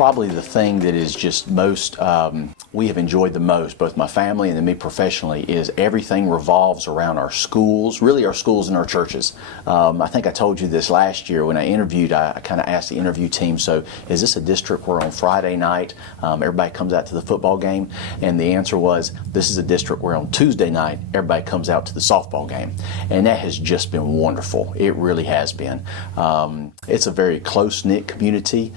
probably the thing that is just most, we have enjoyed the most, both my family and then me professionally, is everything revolves around our schools, really our schools and our churches. I think I told you this last year when I interviewed, I kind of asked the interview team, so is this a district where on Friday night everybody comes out to the football game? And the answer was, this is a district where on Tuesday night everybody comes out to the softball game. And that has just been wonderful. It really has been. It's a very close-knit community.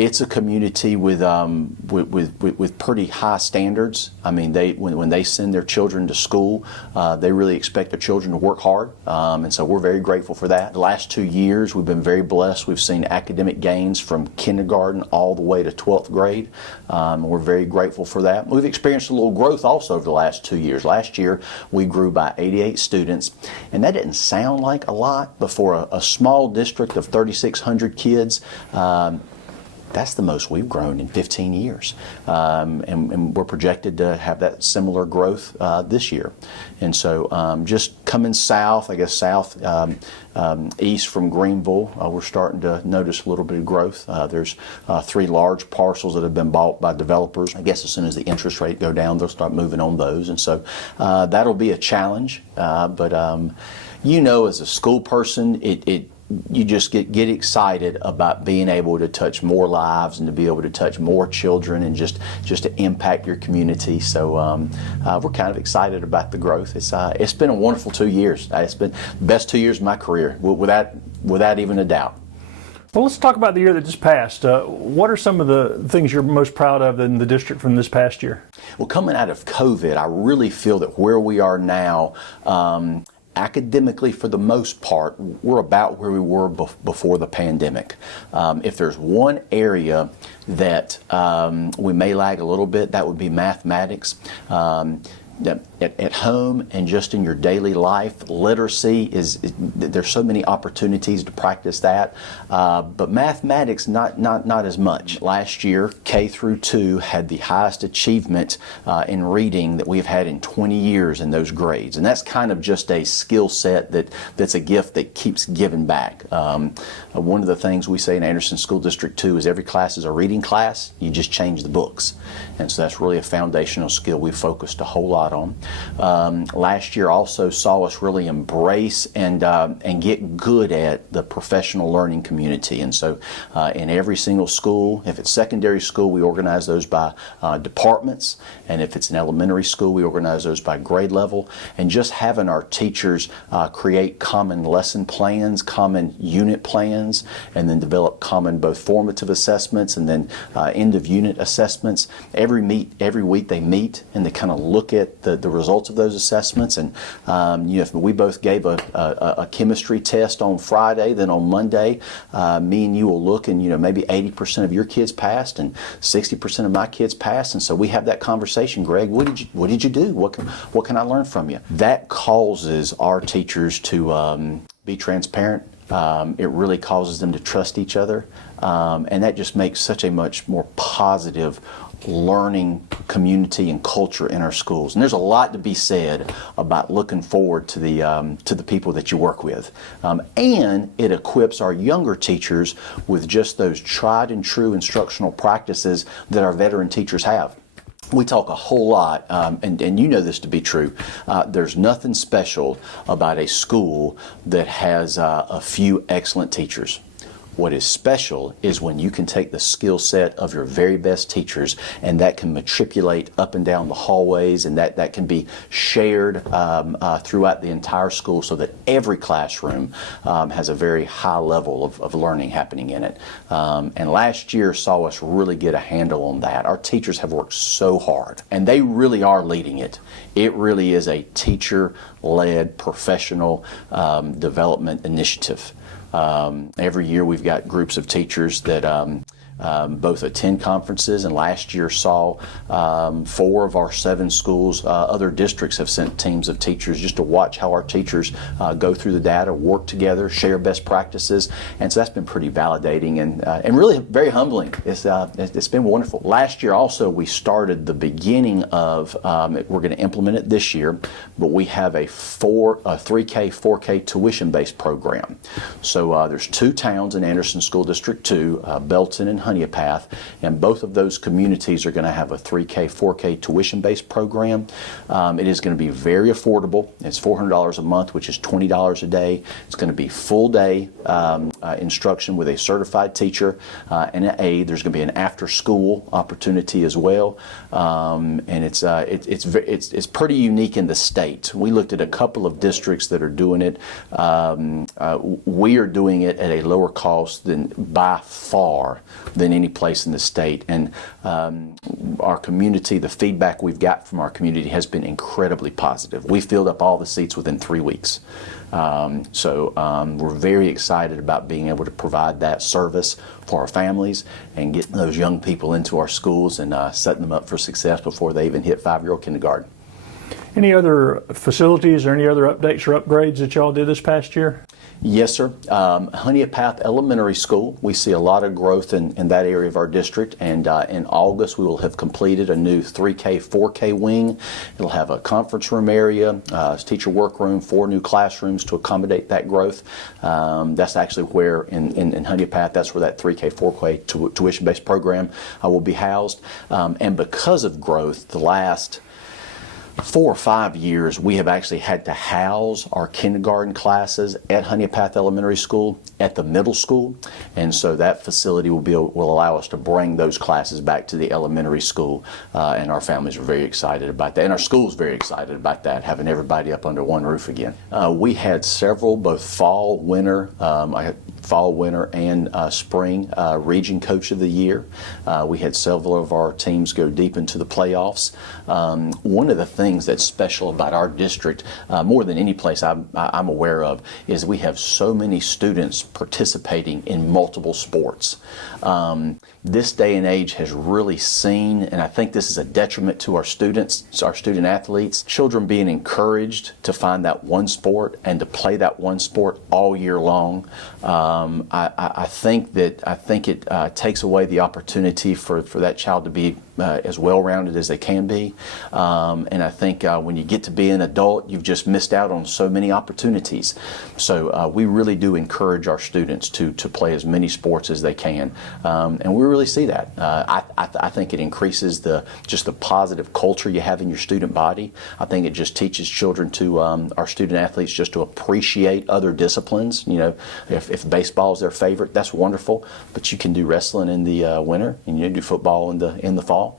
It's a community with pretty high standards. I mean, when they send their children to school, they really expect their children to work hard, and so we're very grateful for that. The last 2 years, we've been very blessed. We've seen academic gains from kindergarten all the way to 12th grade. We're very grateful for that. We've experienced a little growth also over the last 2 years. Last year, we grew by 88 students, and that didn't sound like a lot, but for a small district of 3,600 kids, that's the most we've grown in 15 years. And we're projected to have that similar growth this year. And so just coming south, I guess east from Greenville, we're starting to notice a little bit of growth. There's 3 large parcels that have been bought by developers. I guess as soon as the interest rate go down, they'll start moving on those. And so that'll be a challenge. But as a school person, you just get excited about being able to touch more lives and to be able to touch more children and just to impact your community. So we're kind of excited about the growth. It's been a wonderful 2 years. It's been the best 2 years of my career, without even a doubt. Well, let's talk about the year that just passed. What are some of the things you're most proud of in the district from this past year? Well, coming out of COVID, I really feel that where we are now, academically, for the most part, we're about where we were before the pandemic. If there's one area that we may lag a little bit, that would be mathematics. At home and just in your daily life, literacy there's so many opportunities to practice that, but mathematics not as much. Last year, K through 2 had the highest achievement in reading that we've had in 20 years in those grades, and that's kind of just a skill set that's a gift that keeps giving back. One of the things we say in Anderson School District 2 is every class is a reading class. You just change the books, and so that's really a foundational skill we focused a whole lot on. Last year also saw us really embrace and get good at the professional learning community. And so in every single school, if it's secondary school, we organize those by departments. And if it's an elementary school, we organize those by grade level. And just having our teachers create common lesson plans, common unit plans, and then develop common both formative assessments and then end of unit assessments. Every week they meet and they kind of look at the results of those assessments. And if we both gave a chemistry test on Friday, then on Monday, me and you will look and maybe 80% of your kids passed and 60% of my kids passed. And so we have that conversation. Greg, what did you do? What can I learn from you? That causes our teachers to be transparent. It really causes them to trust each other, and that just makes such a much more positive learning community and culture in our schools. And there's a lot to be said about looking forward to the people that you work with, and it equips our younger teachers with just those tried and true instructional practices that our veteran teachers have. We talk a whole lot, and you know this to be true. There's nothing special about a school that has a few excellent teachers. What is special is when you can take the skill set of your very best teachers and that can matriculate up and down the hallways, and that can be shared throughout the entire school so that every classroom has a very high level of learning happening in it. And last year saw us really get a handle on that. Our teachers have worked so hard, and they really are leading it. It really is a teacher-led professional development initiative. Every year we've got groups of teachers that both attend conferences, and last year saw 4 of our 7 schools. Other districts have sent teams of teachers just to watch how our teachers go through the data, work together, share best practices, and so that's been pretty validating and really very humbling. It's been wonderful. Last year also we started the beginning of, we're going to implement it this year, but we have a 3K, 4K tuition-based program. So there's 2 towns in Anderson School District 2, Belton and Honea, and both of those communities are going to have a 3K, 4K tuition-based program. It is going to be very affordable. It's $400 a month, which is $20 a day. It's going to be full day instruction with a certified teacher and an aide. There's going to be an after-school opportunity as well, and it's pretty unique in the state. We looked at a couple of districts that are doing it. We are doing it at a lower cost than by far than any place in the state, and our community, the feedback we've got from our community has been incredibly positive. We filled up all the seats within 3 weeks. We're very excited about being able to provide that service for our families and getting those young people into our schools and setting them up for success before they even hit 5-year-old kindergarten. Any other facilities or any other updates or upgrades that y'all did this past year? Yes, sir. Honea Elementary School, we see a lot of growth in that area of our district, and in August we will have completed a new 3K, 4K wing. It'll have a conference room area, teacher workroom, 4 new classrooms to accommodate that growth. That's actually where in Honea, that's where that 3K, 4K tuition-based program will be housed. And because of growth, the last 4 or 5 years, we have actually had to house our kindergarten classes at Honea Elementary School at the middle school, and so that facility will allow us to bring those classes back to the elementary school, and our families are very excited about that, and our school's very excited about that, having everybody up under one roof again. We had several, both fall, winter, and spring region coach of the year. We had several of our teams go deep into the playoffs. One of the things that's special about our district, more than any place I'm aware of, is we have so many students participating in multiple sports. This day and age has really seen, and I think this is a detriment to our students, our student athletes, children being encouraged to find that one sport and to play that one sport all year long. I think it takes away the opportunity for that child to be as well-rounded as they can be, and I think when you get to be an adult, you've just missed out on so many opportunities. So we really do encourage our students to play as many sports as they can, and we really see that. I think it increases just the positive culture you have in your student body. I think it just teaches children our student athletes just to appreciate other disciplines. You know, if baseball is their favorite, that's wonderful, but you can do wrestling in the winter, and you do football in the fall.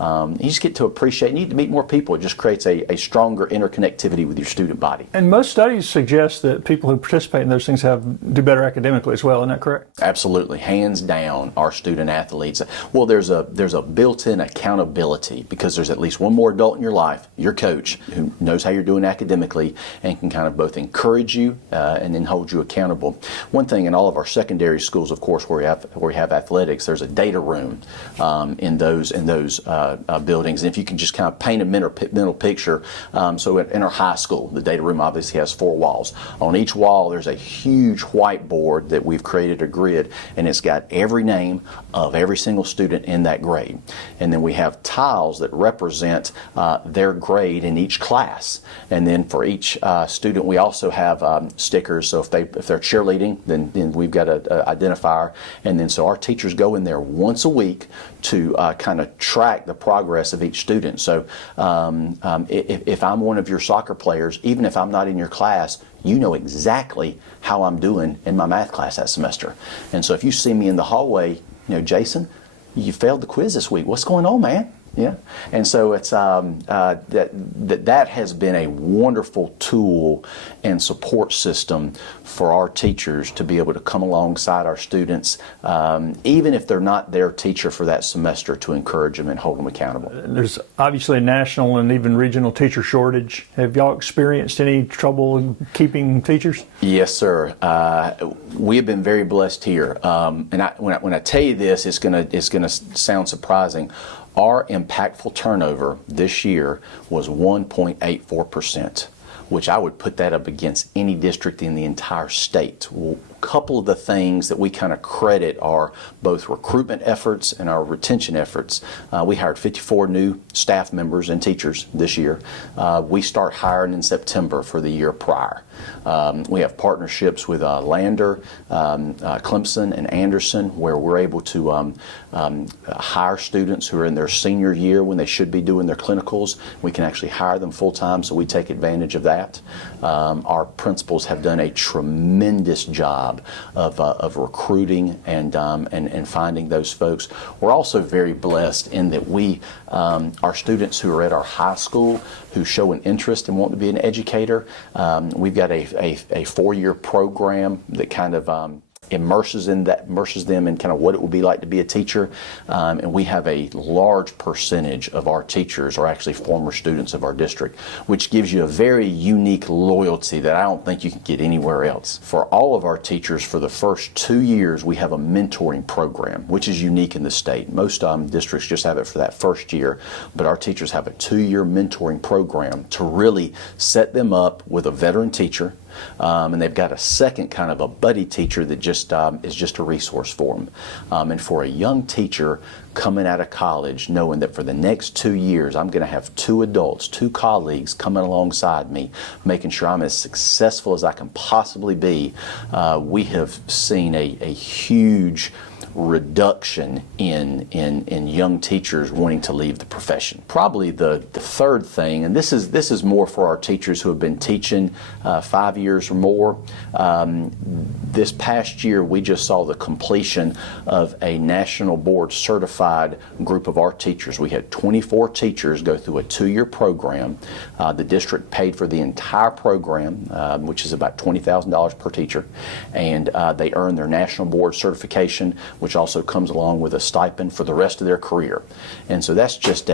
You just get to appreciate. You need to meet more people. It just creates a stronger interconnectivity with your student body. And most studies suggest that people who participate in those things do better academically as well. Isn't that correct? Absolutely, hands down, our student athletes. Well, there's a built-in accountability because there's at least one more adult in your life, your coach, who knows how you're doing academically and can kind of both encourage you and then hold you accountable. One thing in all of our secondary schools, of course, where we have athletics, there's a data room in those buildings, and if you can just kind of paint a mental picture. So in our high school, the data room obviously has 4 walls. On each wall, there's a huge whiteboard that we've created a grid, and it's got every name of every single student in that grade. And then we have tiles that represent their grade in each class. And then for each student, we also have stickers. So if they're cheerleading, then we've got an identifier. And then so our teachers go in there once a week to kind of track the progress of each student. So if I'm one of your soccer players, even if I'm not in your class, you know exactly how I'm doing in my math class that semester. And so if you see me in the hallway, Jason, you failed the quiz this week. What's going on, man? Yeah, and so it's that has been a wonderful tool and support system for our teachers to be able to come alongside our students, even if they're not their teacher for that semester, to encourage them and hold them accountable. There's obviously a national and even regional teacher shortage. Have y'all experienced any trouble in keeping teachers? Yes, sir. We have been very blessed here, and when I tell you this, it's gonna sound surprising. Our impactful turnover this year was 1.84%. which I would put that up against any district in the entire state. Well, a couple of the things that we kind of credit are both recruitment efforts and our retention efforts. We hired 54 new staff members and teachers this year. We start hiring in September for the year prior. We have partnerships with Lander, Clemson, and Anderson, where we're able to hire students who are in their senior year when they should be doing their clinicals. We can actually hire them full-time, so we take advantage of that. Our principals have done a tremendous job of recruiting and finding those folks. We're also very blessed in that our students who are at our high school who show an interest and want to be an educator, we've got a 4-year program that kind of immerses them in kind of what it would be like to be a teacher, and we have a large percentage of our teachers are actually former students of our district, which gives you a very unique loyalty that I don't think you can get anywhere else. For all of our teachers, for the first 2 years, we have a mentoring program, which is unique in the state. Most districts just have it for that first year, but our teachers have a 2-year mentoring program to really set them up with a veteran teacher. And they've got a second kind of a buddy teacher that just is just a resource for them. And for a young teacher coming out of college, knowing that for the next 2 years I'm going to have 2 adults, 2 colleagues coming alongside me, making sure I'm as successful as I can possibly be, we have seen a huge reduction in young teachers wanting to leave the profession. Probably the third thing, and this is more for our teachers who have been teaching 5 years or more. This past year, we just saw the completion of a national board certified group of our teachers. We had 24 teachers go through a 2-year program. The district paid for the entire program, which is about $20,000 per teacher, and they earned their national board certification, which also comes along with a stipend for the rest of their career. And so that's just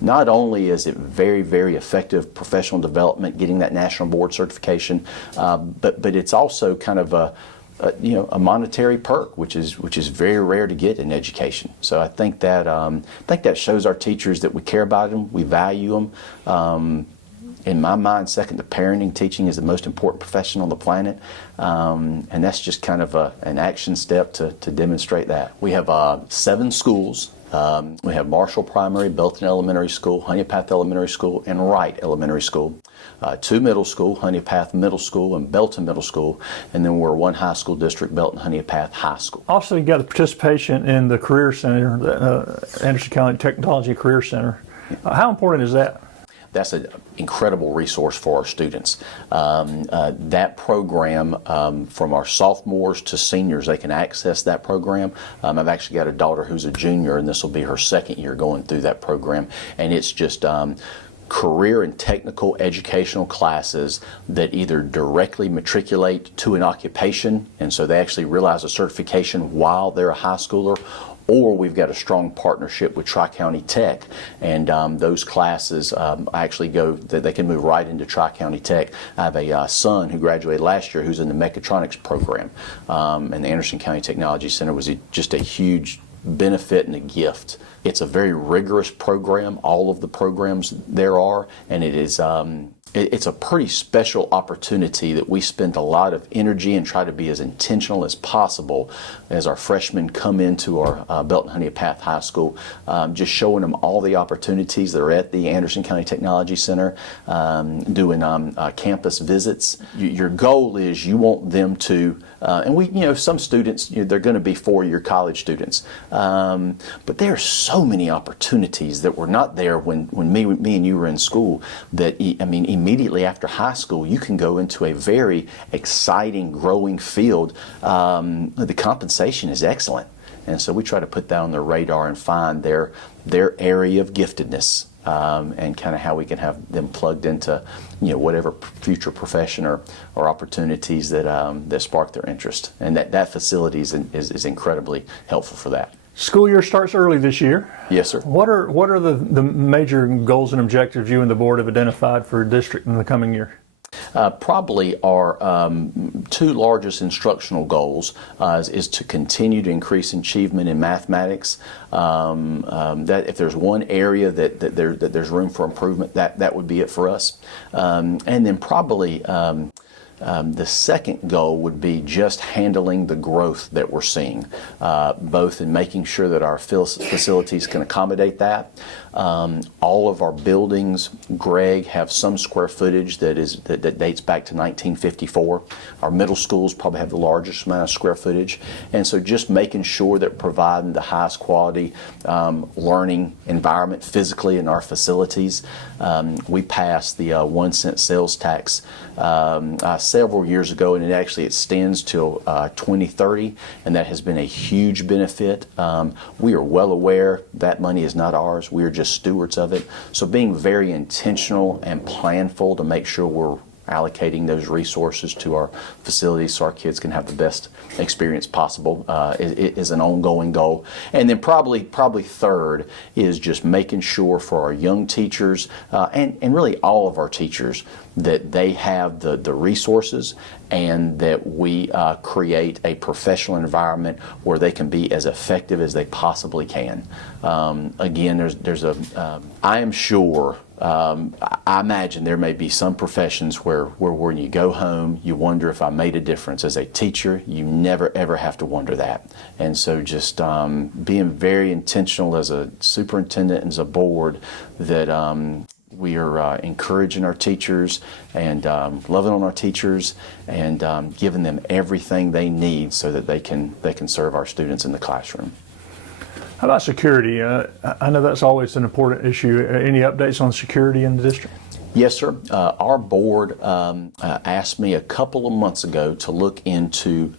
not only is it very, very effective professional development, getting that national board certification, but it's also kind of a monetary perk, which is very rare to get in education. So I think that shows our teachers that we care about them, we value them. In my mind, second to parenting, teaching is the most important profession on the planet, and that's just kind of an action step to demonstrate that. We have 7 schools. We have Marshall Primary, Belton Elementary School, Honeypath Elementary School, and Wright Elementary School. 2 middle school, Honeypath Middle School and Belton Middle School, and then we're 1 high school district, Belton Honeypath High School. Also, you got the participation in the Career Center, the Anderson County Technology Career Center. How important is that? That's an incredible resource for our students. That program, from our sophomores to seniors, they can access that program. I've actually got a daughter who's a junior, and this will be her 2nd year going through that program, and it's just career and technical educational classes that either directly matriculate to an occupation, and so they actually realize a certification while they're a high schooler, or we've got a strong partnership with Tri-County Tech, and those classes actually they can move right into Tri-County Tech. I have a son who graduated last year who's in the mechatronics program, and the Anderson County Technology Center was just a huge benefit and a gift. It's a very rigorous program, all of the programs there are, and it is it's a pretty special opportunity that we spend a lot of energy and try to be as intentional as possible as our freshmen come into our Belton Honeypath High School, just showing them all the opportunities that are at the Anderson County Technology Center, doing campus visits. Your goal is you want them to, and some students, they're going to be 4-year college students, but there are so many opportunities that were not there when me and you were in school that, immediately after high school, you can go into a very exciting, growing field. The compensation is excellent, and so we try to put that on their radar and find their area of giftedness, and kind of how we can have them plugged into whatever future profession or opportunities that spark their interest, and that facility is incredibly helpful for that. School year starts early this year. Yes, sir. What are the major goals and objectives you and the board have identified for district in the coming year? Probably our two largest instructional goals is to continue to increase achievement in mathematics. That if there's one area that there's room for improvement, that would be it for us. And then probably the second goal would be just handling the growth that we're seeing, both in making sure that our facilities can accommodate that. All of our buildings, Greg, have some square footage that dates back to 1954. Our middle schools probably have the largest amount of square footage. And so just making sure that we're providing the highest quality learning environment physically in our facilities. We passed the 1 cent sales tax several years ago, and it actually extends till 2030, and that has been a huge benefit. We are well aware that money is not ours. We are just stewards of it. So being very intentional and planful to make sure we're allocating those resources to our facilities so our kids can have the best experience possible is an ongoing goal. And then probably third is just making sure for our young teachers and really all of our teachers that they have the resources and that we create a professional environment where they can be as effective as they possibly can. Again, I am sure, I imagine there may be some professions where when you go home, you wonder if I made a difference. As a teacher, you never ever have to wonder that. And so just being very intentional as a superintendent and as a board that we are encouraging our teachers and loving on our teachers and giving them everything they need so that they can serve our students in the classroom. How about security? I know that's always an important issue. Any updates on security in the district? Yes, sir. Our board asked me a couple of months ago to look into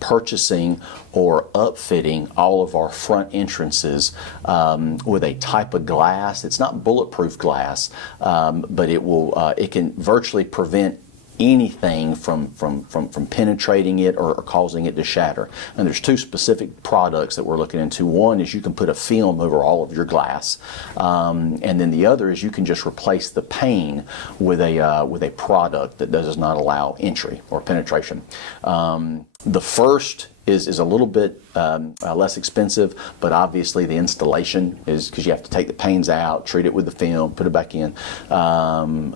purchasing or upfitting all of our front entrances with a type of glass. It's not bulletproof glass, but it can virtually prevent anything from penetrating it or causing it to shatter. And there's two specific products that we're looking into. One is you can put a film over all of your glass, and then the other is you can just replace the pane with a product that does not allow entry or penetration. The first is a little bit less expensive, but obviously the installation is because you have to take the panes out, treat it with the film, put it back in. And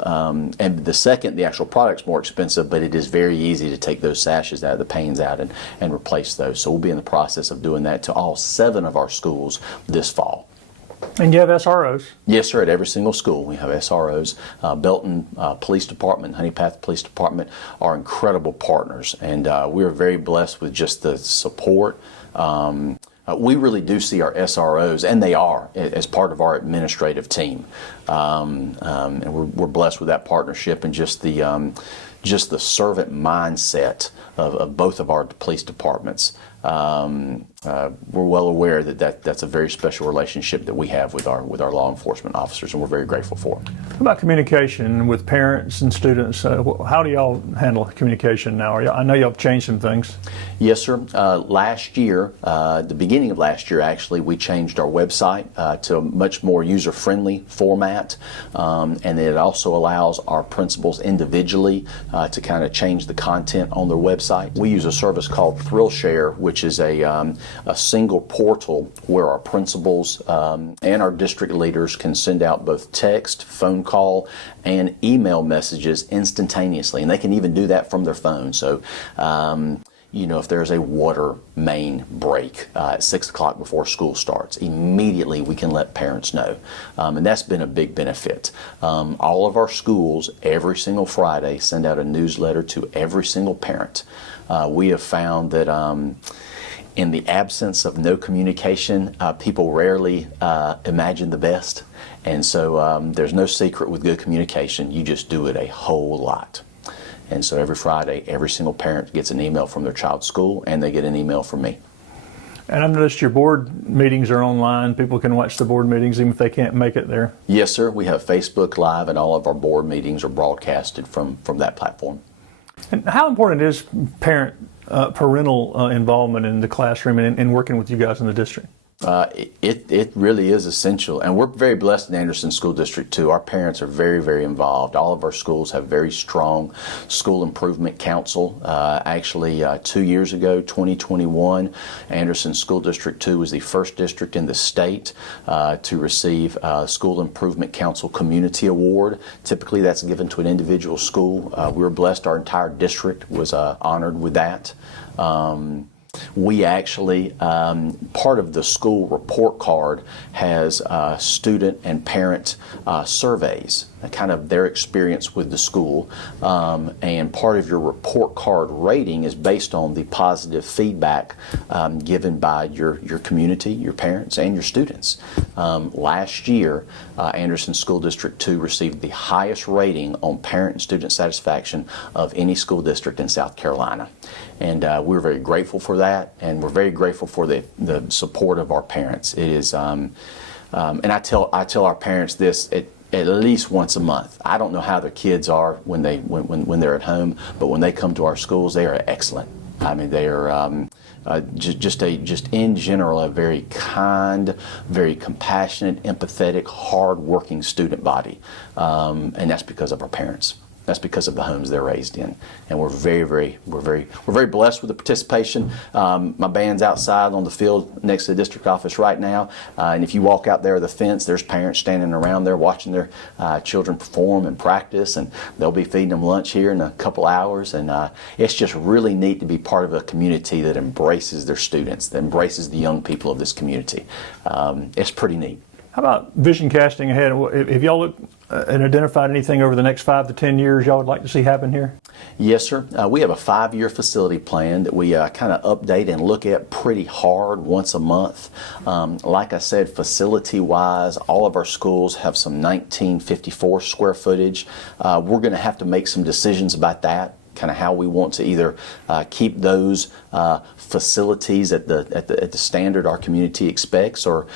the second, the actual product's more expensive, but it is very easy to take those sashes out, the panes out, and replace those. So we'll be in the process of doing that to all 7 of our schools this fall. And you have SROs? Yes, sir. At every single school, we have SROs. Belton Police Department, Honeypath Police Department are incredible partners, and we are very blessed with just the support. We really do see our SROs, and they are, as part of our administrative team. And we're blessed with that partnership and just the servant mindset of both of our police departments. We're well aware that's a very special relationship that we have with our law enforcement officers, and we're very grateful for it. How about communication with parents and students? How do y'all handle communication now? I know y'all have changed some things. Yes, sir. Last year, the beginning of last year, actually, we changed our website to a much more user-friendly format, and it also allows our principals individually to kind of change the content on their website. We use a service called ThrillShare, which is a single portal where our principals and our district leaders can send out both text, phone call, and email messages instantaneously, and they can even do that from their phone. So if there's a water main break at 6 o'clock before school starts, immediately we can let parents know. And that's been a big benefit. All of our schools, every single Friday, send out a newsletter to every single parent. We have found that in the absence of no communication, people rarely imagine the best. And so there's no secret with good communication. You just do it a whole lot. And so every Friday, every single parent gets an email from their child's school, and they get an email from me. And I've noticed your board meetings are online. People can watch the board meetings even if they can't make it there. Yes, sir. We have Facebook Live, and all of our board meetings are broadcasted from that platform. And how important is parental involvement in the classroom and working with you guys in the district? It really is essential, and we're very blessed in Anderson School District too. Our parents are very, very involved. All of our schools have very strong school improvement council. Actually, 2 years ago, 2021, Anderson School District 2 was the first district in the state to receive School Improvement Council Community Award. Typically, that's given to an individual school. We were blessed; our entire district was honored with that. We actually, part of the school report card has student and parent surveys, kind of their experience with the school. And part of your report card rating is based on the positive feedback given by your community, your parents, and your students. Last year, Anderson School District 2 received the highest rating on parent and student satisfaction of any school district in South Carolina. And we're very grateful for that, and we're very grateful for the support of our parents. It is, and I tell our parents this at least once a month. I don't know how their kids are when they're at home, but when they come to our schools, they are excellent. I mean, they are just in general a very kind, very compassionate, empathetic, hard-working student body, and that's because of our parents. That's because of the homes they're raised in, and we're very blessed with the participation. My band's outside on the field next to the district office right now, and if you walk out there the fence, there's parents standing around there watching their children perform and practice, and they'll be feeding them lunch here in a couple hours. And it's just really neat to be part of a community that embraces their students, that embraces the young people of this community. It's pretty neat. How about vision casting ahead? If y'all look and identified anything over the next 5 to 10 years y'all would like to see happen here? Yes, sir. We have a 5-year facility plan that we kind of update and look at pretty hard once a month. Like I said, facility-wise, all of our schools have some 1954 square footage. We're going to have to make some decisions about that, kind of how we want to either keep those facilities at the standard our community expects, or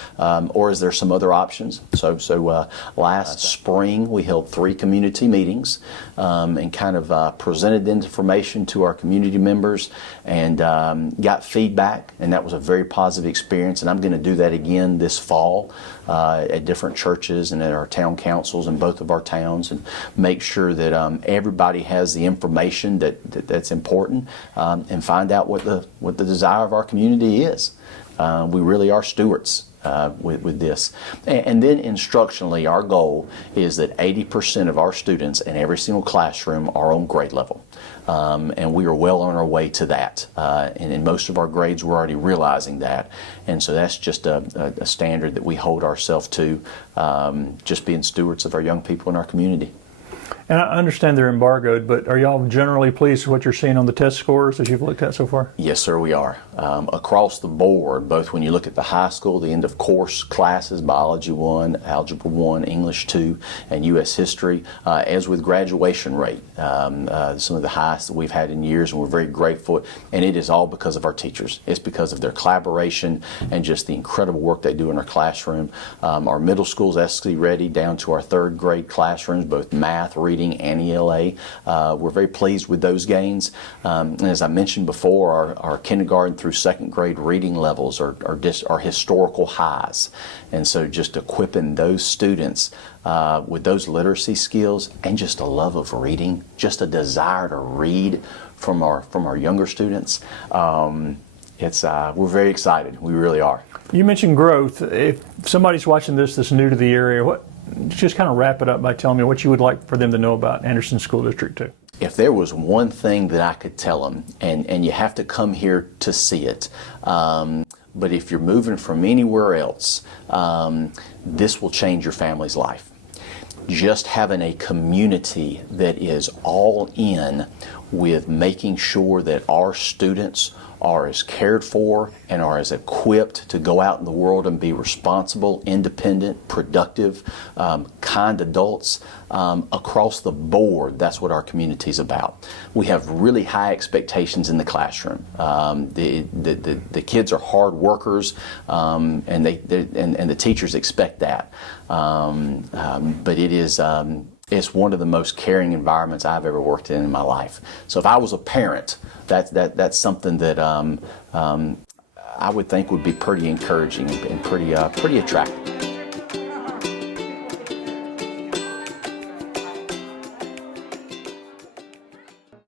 is there some other options? So last spring we held 3 community meetings and kind of presented information to our community members and got feedback, and that was a very positive experience. And I'm going to do that again this fall at different churches and at our town councils in both of our towns, and make sure that everybody has the information that's important, and find out what the desire of our community is. We really are stewards with this. And then instructionally, our goal is that 80% of our students in every single classroom are on grade level. And we are well on our way to that. And in most of our grades, we're already realizing that. And so that's just a standard that we hold ourselves to, just being stewards of our young people in our community. And I understand they're embargoed, but are y'all generally pleased with what you're seeing on the test scores as you've looked at so far? Yes, sir, we are. Across the board, both when you look at the high school, the end of course classes, Biology 1, Algebra 1, English 2, and U.S. History, as with graduation rate, some of the highest that we've had in years, and we're very grateful. And it is all because of our teachers. It's because of their collaboration and just the incredible work they do in our classroom. Our middle school's SC ready down to our 3rd grade classrooms, both math, reading, and ELA. We're very pleased with those gains. And as I mentioned before, our kindergarten through 2nd grade reading levels are historical highs. And so just equipping those students with those literacy skills and just a love of reading, just a desire to read from our younger students, we're very excited. We really are. You mentioned growth. If somebody's watching this that's new to the area, just kind of wrap it up by telling me what you would like for them to know about Anderson School District 2. If there was one thing that I could tell them, and you have to come here to see it, but if you're moving from anywhere else, this will change your family's life. Just having a community that is all in with making sure that our students are as cared for and are as equipped to go out in the world and be responsible, independent, productive, kind adults across the board. That's what our community is about. We have really high expectations in the classroom. The kids are hard workers, and the teachers expect that. But it is. It's one of the most caring environments I've ever worked in my life. So if I was a parent, that's something that I would think would be pretty encouraging and pretty attractive.